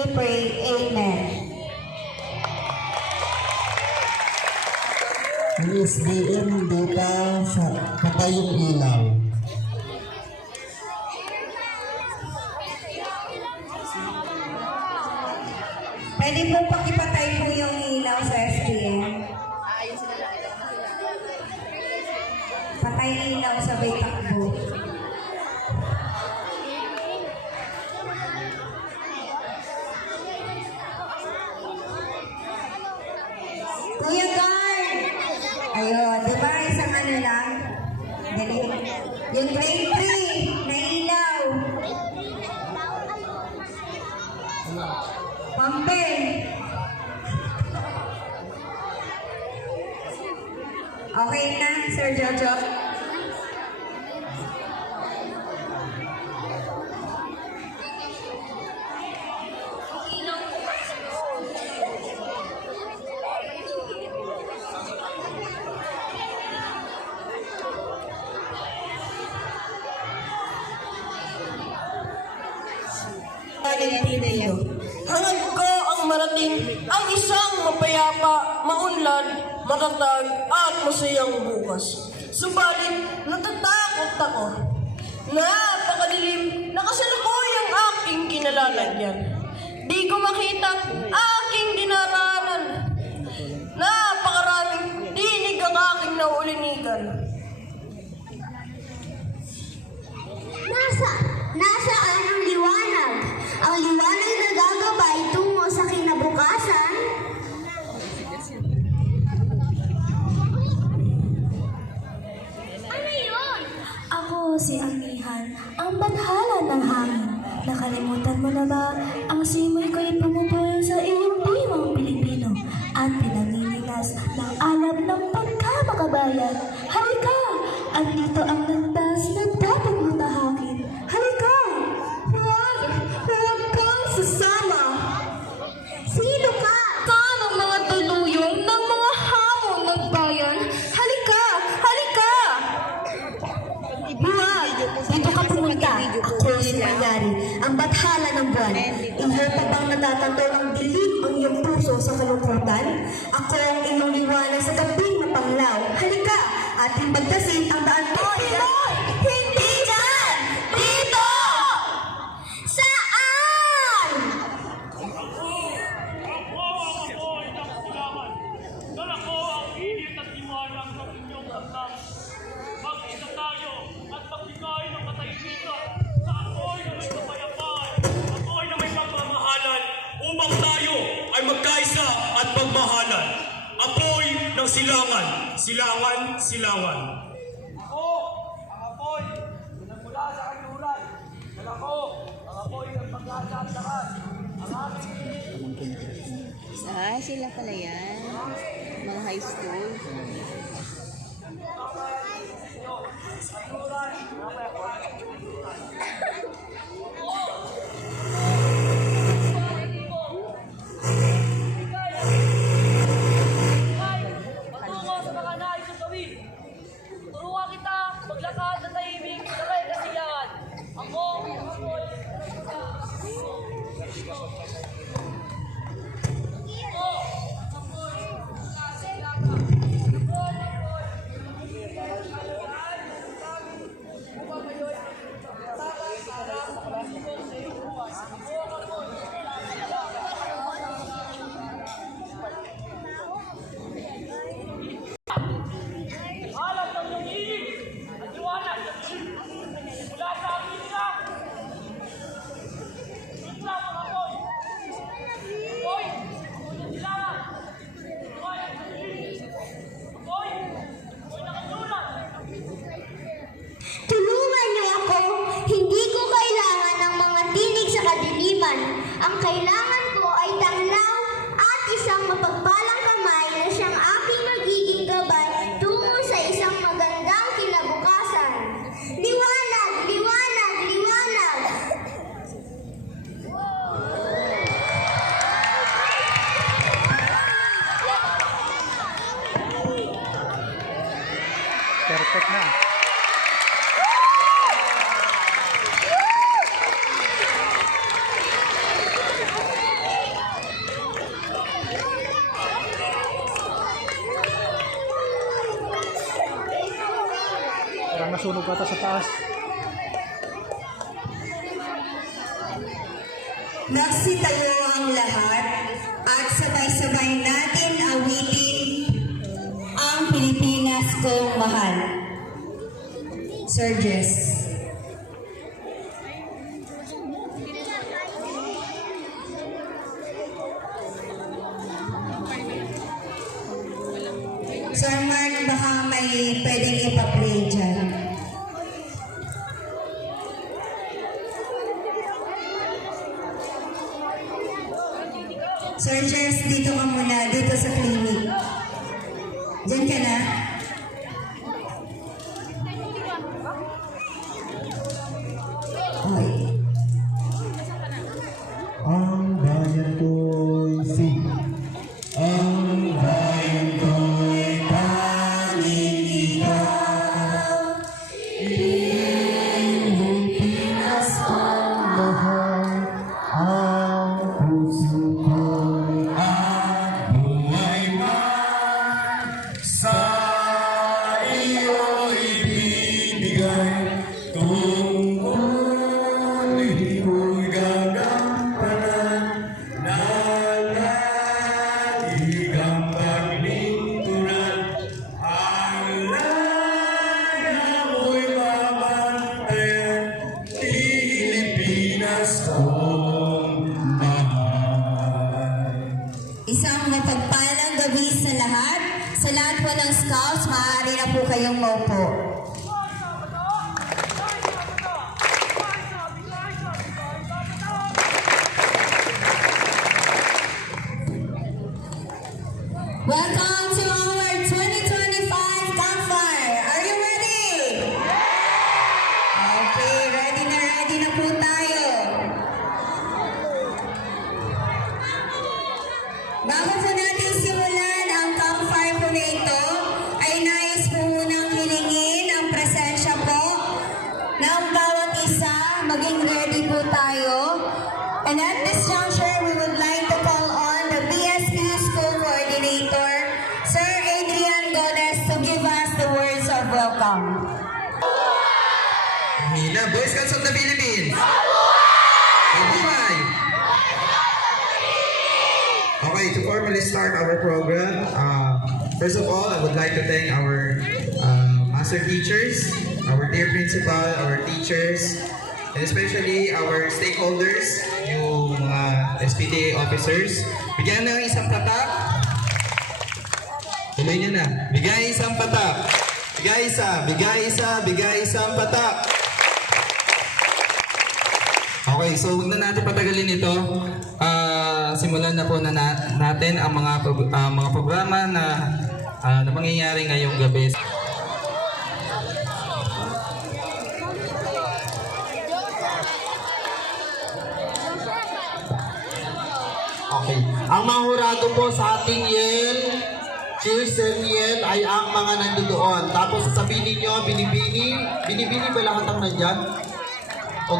we pray. Amen. Ang SDM, hindi pa patay yung ilaw. Pwede po pakipatay po yung ilaw sa SDM. Patay ilaw sa may takbo. Kuya Guard! Ayun, di ba isang ano lang? Dali. Yung grade 3 na ilaw. Pampel. Okay na, Sir Jojo? Hangad ko ang marating ang isang mapayapa, maunlad, matatag at masayang bukas. Subalit, natatakot ako. Napakadilim na kasalukuyang aking kinalalagyan. Di ko makita aking dinaraanan. Napakaraming dinig ang aking naulinigan. Nasaan ang liwanag? Ang liwanag na gagabay tungo sa kinabukasan? Ano yun? Ako si Amihan, ang badhala ng hangin. Nakalimutan mo na ba ang simoy ko'y pumupuyo sa iyong diwang Pilipino at pinanginginas ng alab ng pagkamakabayan. Halika! Andito ang landas na dapat mo tahakin. Halika! Huwag kang sasama! Sino ka? Kanang mga tuluyong ng mga hamon ng bayan. Halika! Halika! Huwag! Dito ka pumunta. Ako si Mayari, ang bathala ng buwan. Iyo pa bang natatanto ng dilim ang iyong puso sa kalungkutan? Ako ang iyong liwanag sa gabing mapanglaw. Halika! Ating bagtasin ang daan mo. Hindi dyan! Dito! Saan? Dala ko ang init at liwanag ng inyong damdam. Mag-isa tayo at magbigay ng katahimikan sa ako'y na may kapayapaan, ako'y na may pagmamahalan, upang tayo ay magkaisa at pagmahalan. Apoy ng silangan, silangan, silangan. Ako, ang apoy, nagmula sa kanluran. Dala ko, ang apoy ng pag-asa at lakas. Ang aming Sila pala yan. Mga high school. kanluran. Patungo sa mga nais kong gawin. Turuan kita maglakad na tahimik sa may kasiyahan. Ako, ako'y alam ng iyong inig at liwanag mula sa aking nila. Bigla mga apoy. Apoy, apoy ng silangan. Liwanag ng inig. Apoy, apoy ng kanluran. Tulungan niyo ako. Hindi ko kailangan ng mga tinig sa kadiliman. Ang kailangan ko ay tanglaw at isang mapagpalang kamay na siyang aking magiging gabay tungo sa isang magandang kinabukasan. Liwanag! Liwanag! Liwanag! Perfect na. nakasunog ka sa taas. Nagsitayo ang lahat at sabay-sabay natin awitin ang Pilipinas kong mahal. Surges. Sir Mark, baka may pwedeng ipa-play dyan. Sir Jess, dito ka muna, dito sa clinic. Diyan ka na? Okay. Ang bayan ko'y sing. Ang bayan ko'y tanging ikaw. Iyong Pinas ang mahal. Ang puso ko'y at buhay man. Sa iyo ibibigay. Tungkulin ko'y gagampanan. Nalaligang paglingkuran. Alala mo'y mabantayan. Pilipinas kong mahal. Isang mapagpalang gabi sa lahat. Sa lahat po ng scouts, maaari na po kayong maupo. Welcome to our 2025 campfire. Are you ready? Okay, ready na po tayo. Bago po natin simulan ang campfire po na ito, ay nais po munang hilingin ang presensya po ng bawat isa. Maging ready po tayo. And at this juncture, we would like to call on the BSP School Coordinator, Sir Adrian Godes, to give us the words of welcome. Hina, Boy Scouts of the Philippines! Mabuhay! Okay, to formally start our program, first of all, I would like to thank our master teachers, our dear principal, our teachers, and especially our stakeholders, yung SPDA officers. Bigyan ng isang patak. Tuloy niyo na. Bigay isang patak. Bigay isa, bigay isa, bigay isang patak. Okay, so huwag na natin patagalin ito. Simulan na po natin ang mga programa na mangyayari ngayong gabi. Okay. Ang mga hurado po sa ating Yale, cheers and Yale ay ang mga nandoon. Tapos sasabihin ninyo, binibini ba lahat ang nandyan? O